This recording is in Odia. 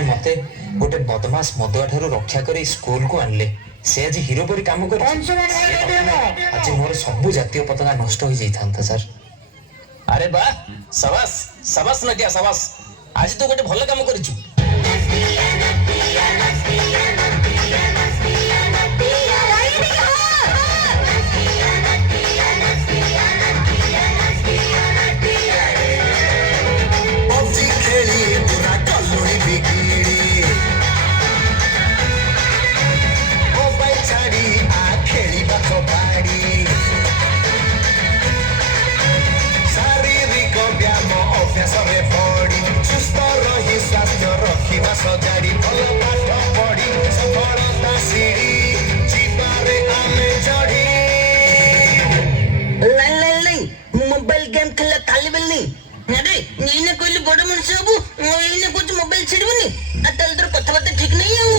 ସେମାନେ ମତେ ଗୋଟେ ବଦମାସ ମଦୁଆ ଠାରୁ ରକ୍ଷା କରି ସ୍କୁଲ କୁ ଆଣିଲେ। ସେ ଆଜି ହିରୋ ପରି କାମ କରି ଆଜି ମୋର ସବୁ ଜାତୀୟ ପତାକା ନଷ୍ଟ ହୋଇଯାଇଥାନ୍ତା ସାର୍। ଆରେ ବା, ସାବାସ୍ ସାବାସ୍ ନଟିଆ ସାବାସ୍, ଆଜି ତୁ ଗୋଟେ ଭଲ କାମ କରିଛୁ। ସଜାଡ଼ି ଭଲ ପାଠ ପଢି ସଫଳତା ସିଡ଼ି ଯିବାରେ ଆମେ ଚଢି। ନାଇଁ ମୁଁ ମୋବାଇଲ ଗେମ୍ ଖେଳିଲା କାଲି ବେଲି ଆରେ ଏଇନେ କହିଲି ବଡ ମଣିଷ ହବୁ, ଏଇନେ କହୁଛୁ ମୋବାଇଲ ଛିଡିବନି। ଆଉ ତାହେଲେ ତୋର କଥାବାର୍ତ୍ତା ଠିକ ନାହିଁ ଆଉ।